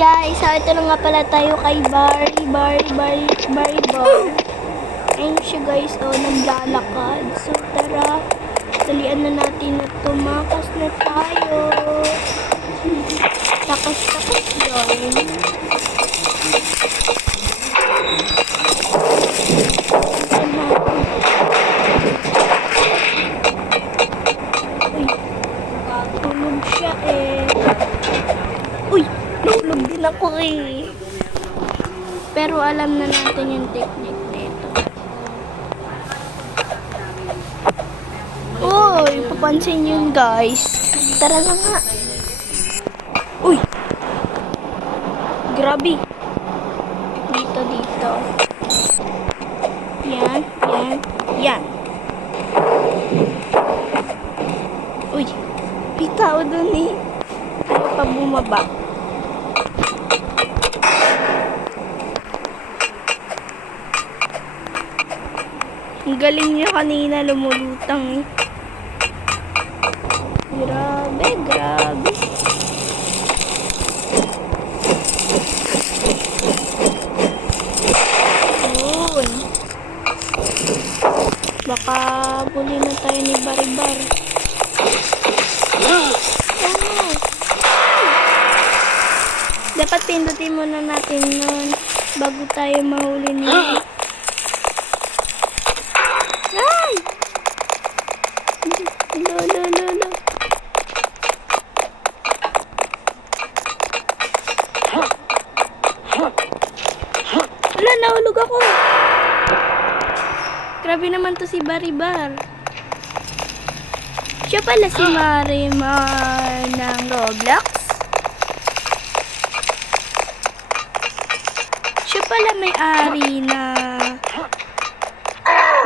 Guys, so ito na nga pala tayo kay Barry Bar. Ayun siya guys, naglalakad. So tara, dalian na natin at tumakas na tayo. Takas yun. Uy, tulog siya Uy, tulog din ako Pero alam na natin yung technique nito. Uy, papansin yun guys. Tara na nga. Uy! Grabe. Dito. Yan. Uy, bitaw dun Ayaw pa bumaba. Ang galing niya kanina lumulutang Grabe. Yun. Baka buli na tayo ni Baribar. Dapat pindutin muna natin nun bago tayo mahuli niya. Ay! Lo. Wala, nahulog ako. Grabe naman to si Baribar. Siya pala si Marimar ng Roblox. Siya pala may-ari na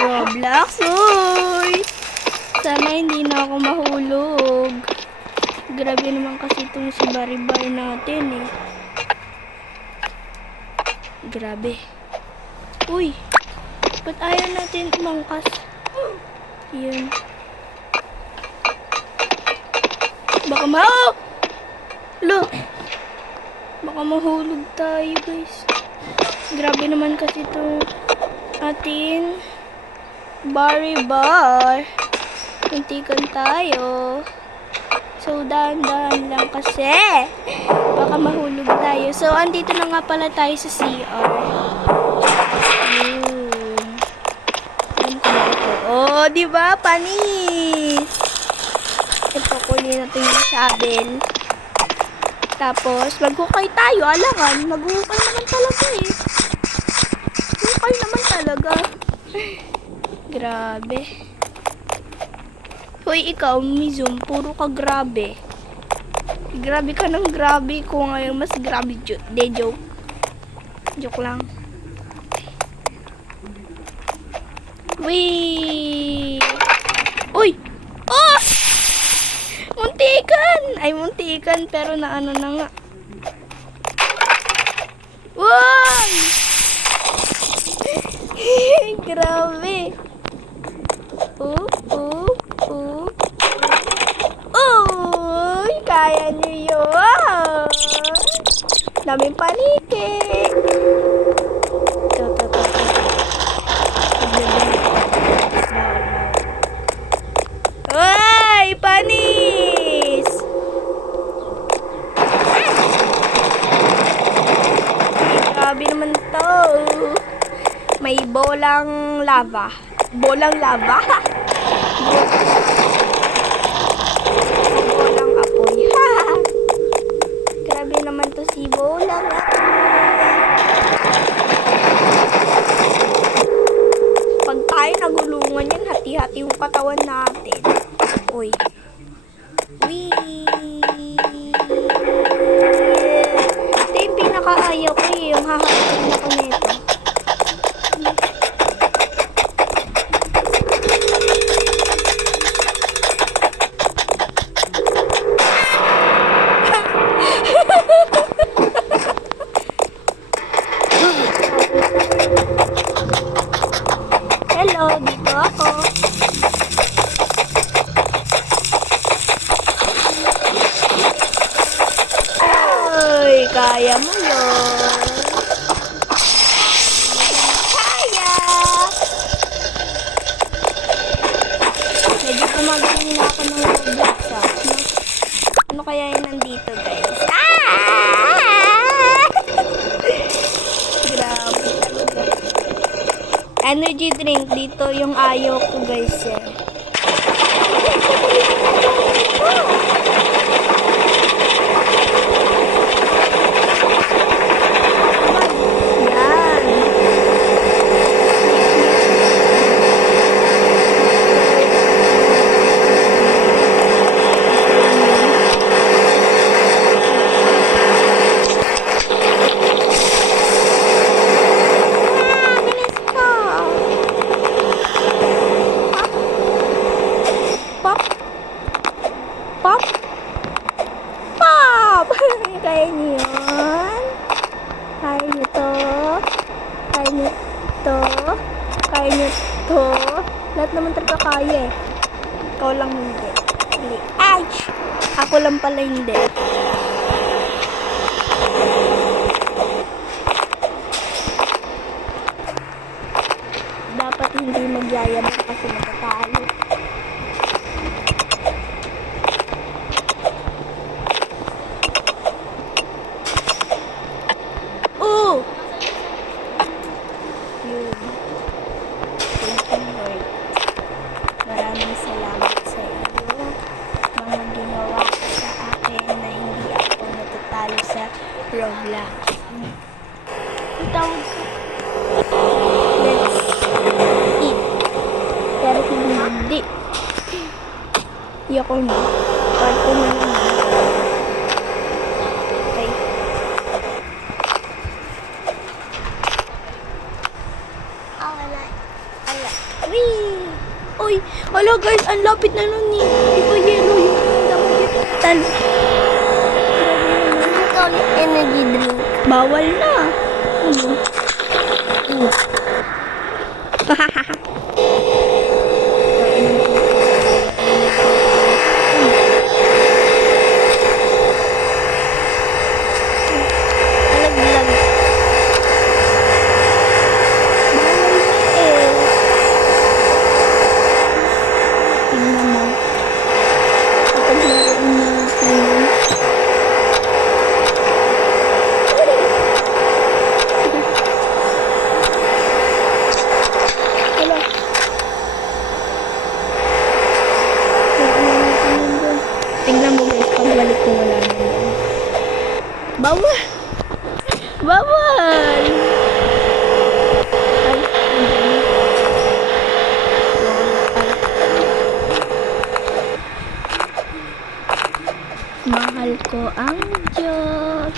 Roblox. Uy! Sana hindi na ako mahulog. Grabe naman kasi itong si Baribar natin Grabe. Uy! Ba't ayaw natin umangkas? Yun. Baka Baka mahulog tayo guys. Grabe naman kasi itong ating Baribar. Muntikan tayo. So, dahan-dahan lang kasi. Baka mahulog tayo. So, andito na nga pala tayo sa CR. Yun. Alam ko na ito. Oh, diba? Panis! Ito, kunin natin yung shovel. Tapos, maghukay tayo. Alangan, maghukay naman talaga Hukay naman talaga. Grabe. Hoy, ikaw, Mizum, puro ka grabe. Grabe ka ng grabe. Kung ngayon mas grabe joke. Joke lang. Wee! Uy! Oh! Muntikan! Ay, muntikan. Pero na nga. Wow! Grabe. Uy, kaya niyo yun. Daming paniki. Uy, panis. Grabe naman to. May bolang lava. Bolang apoy. Grabe naman to si bolang apoy. Pag tayo nagulungan yan, hati-hati yung katawan natin. Uy. Wee. Ito yung pinakaayaw ko yung hahatin ako nito. Hello, dito ako. Kaya mo yun. Kaya. Medyo gumagaling na ako ng Roblox Ano kaya yung nandito guys? Grabe talaga. Energy drink dito yung ayaw ko guys eh. Kaya niyo yun? Kaya niyo to? Kaya niyo to? Kaya niyo to? Lahat naman talaga kaya eh. Ikaw lang hindi. Hindi. Ay! Ako lang pala hindi. Dapat hindi magyayabang kasi matatalo. Maraming salamat sa iyo. Mga ginawa sa akin na hindi ako natatalo sa Roblox. Tawag ka. Let's eat. Pero hindi. Iyako na. Parto na naman. Okay. Wala. Wee! Uy, hala guys, ang lapit na nun eh. Di ba yellow yung tal. Ikaw yung energy drink. Bawal na. Ano? Hahaha. Tingnan mo guys, pagbalik ko wala na yan. Bawal! Bawal! Ay, mahal ko ang Diyos.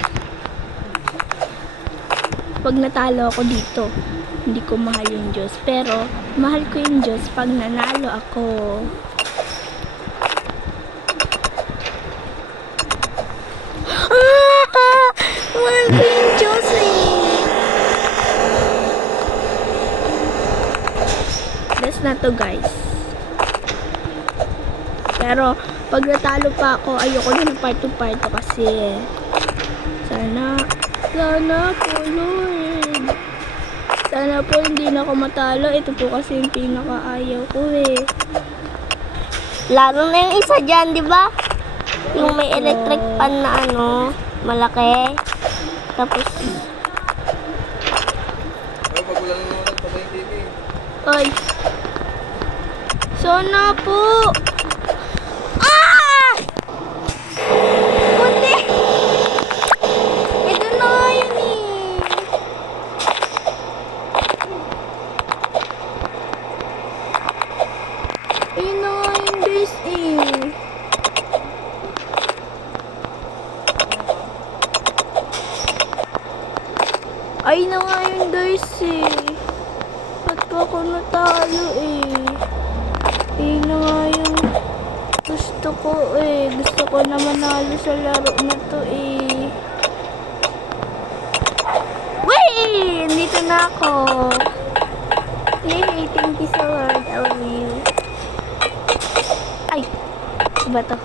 Pag natalo ako dito, hindi ko mahal yung Diyos. Pero, mahal ko yung Diyos pag nanalo ako. Mahal ko yung Diyos eh. That's na to guys. Pero pag natalo pa ako, ayoko na ng part 2 kasi sana po Lord. Sana po hindi na ako matalo. Ito po kasi yung pinakaayaw ko eh. Lalo na yung isa dyan, di ba? Yung may electric pan na ano, malaki. Tapos, ay. Sana po. Ah! Buti. Ito na nga yun eh. Ayun na nga yun guys eh. Ay na nga yun guys eh. Ba't pa ako natalo eh? Ay na nga yung gusto ko eh. Gusto ko na manalo sa laro na to eh. Wait! Nandito na ako. Yay! Thank you so much. I love you. Ay! Ano ba to?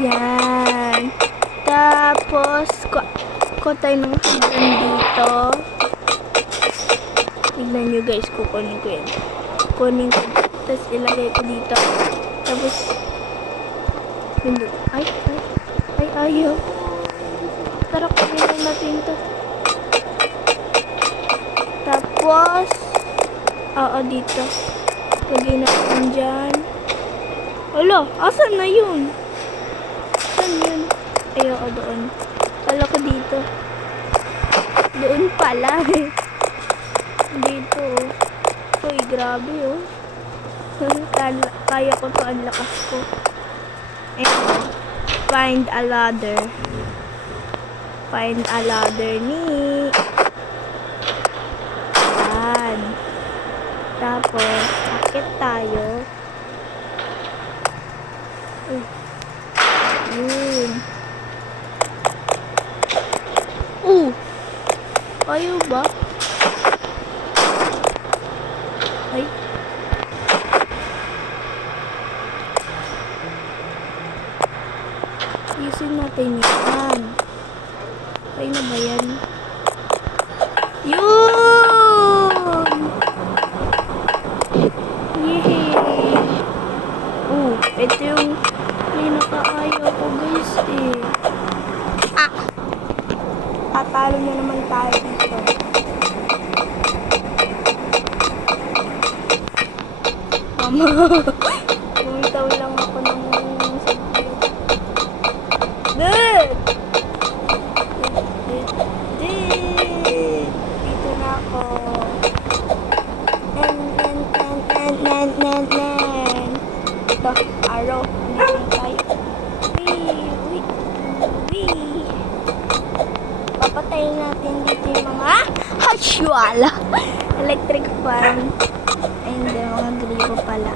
Yan. Tapos, kuha tayo ng hagdan dito. Tignan nyo guys, kukunin ko yan. Kunin ko, tapos ilagay ko dito. Tapos, ay, ayaw. Tara, kunin na natin to. Tapos, dito. Lagay natin dyan. Hala, asan na yun? Asan yun? Ayoko doon. Kala ko dito. Doon pala eh. Dito oh. Uy, grabe oh. Kaya ko to, ang lakas ko. Ayun. Find a ladder. Find a ladder ni. Yan. Tapos, akit tayo. Yun. Ayaw ba? Ay. Ayusin natin yan. Okay na ba yan? Yun! Yehey! Ito yung pinakaayaw ko guys eh. Tatalo na naman tayo dito. Mama, bumitaw lang ako ng saglit. Dito na ako. Ito, araw. Hindi na tayo. Papatayin natin dito yung mga hasywala. Electric fan. Ay, hindi, mga gripo pala.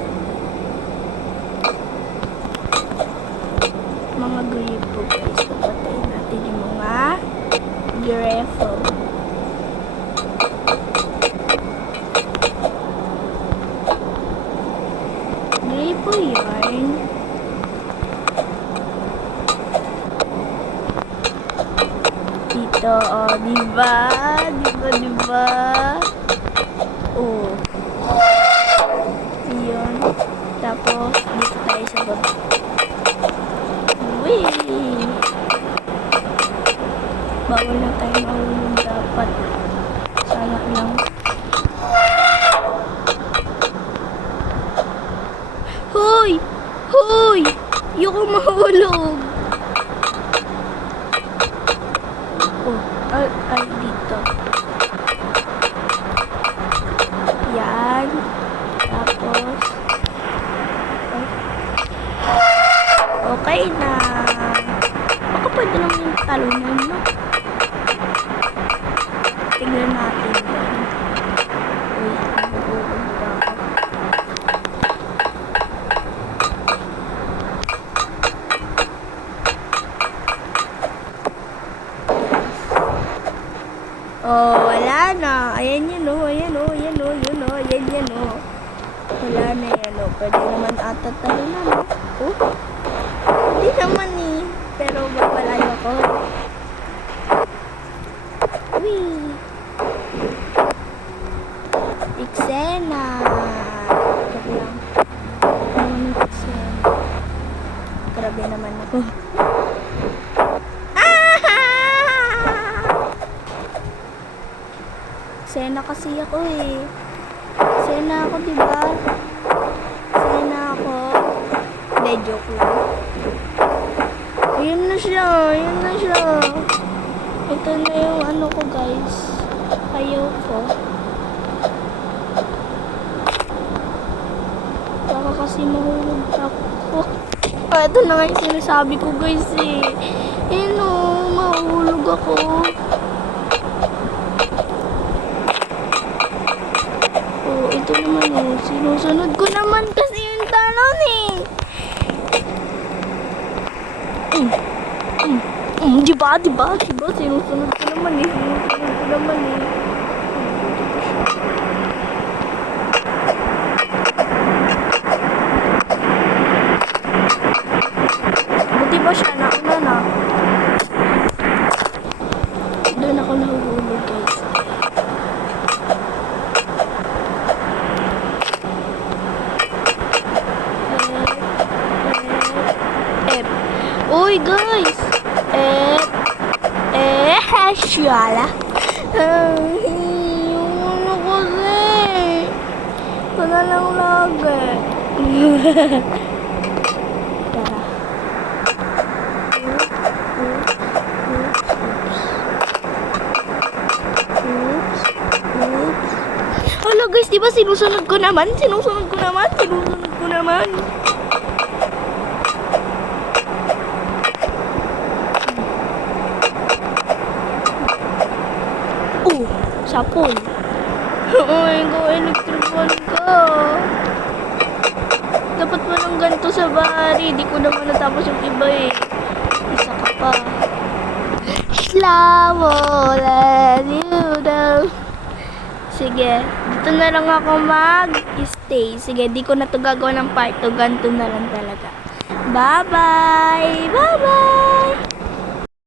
Mga gripo guys. Papatayin natin yung mga gripo. Gripo yarn. Dito, diba? Diba? Yun. Tapos, dito tayo sa baba. Wee! Bawal na tayo mahulog dapat. Sana lang. Hoy! Hoy! Ayoko mahulog. Ay, dito. Yan. Tapos, okay na. Baka pwede naman yung talunan, no? Tignan natin yan. Uy, nagugulo pa ako. Wala na. Ayan yun, oh. Ayan, oh. Ayan, oh. Yun, oh. Ayan, yan, oh. Wala na yan, oh. Pwede naman ata talunan, oh. Hindi naman, eh. Pero, babalayo ko. Wee! Eksena! Joke lang. Eksena. Grabe naman ako. Sena kasi ako eh. Sena ako, diba? Sena ako. Hindi, joke lang. Ayun na siya. Ayun na siya. Ito na yung ano ko, guys. Ayaw ko. Baka kasi mahulog ako. Ito na nga yung sinasabi ko, guys eh. Ayun o, mahulog ako. Ito naman oh, sinusunod ko naman kasi yung talon eh. Diba? Sinusunod ko naman eh. Buti ba siya? Nauna na. guys. Syala. Yung ano kasi. Wala lang lagi. Tara. Oops. Hala guys, di ba sinusunod ko naman? Sinusunod ko naman. Oh, sapon. Ay, go electric one ka. Dapat walang ganito sa bari. Di ko naman natapos yung iba eh. Isa ka pa. Slavo, let you down. Sige, dito na lang ako mag-stay. Sige, di ko na to gagawa ng part 2. Ganito na lang talaga. Bye-bye! Bye-bye!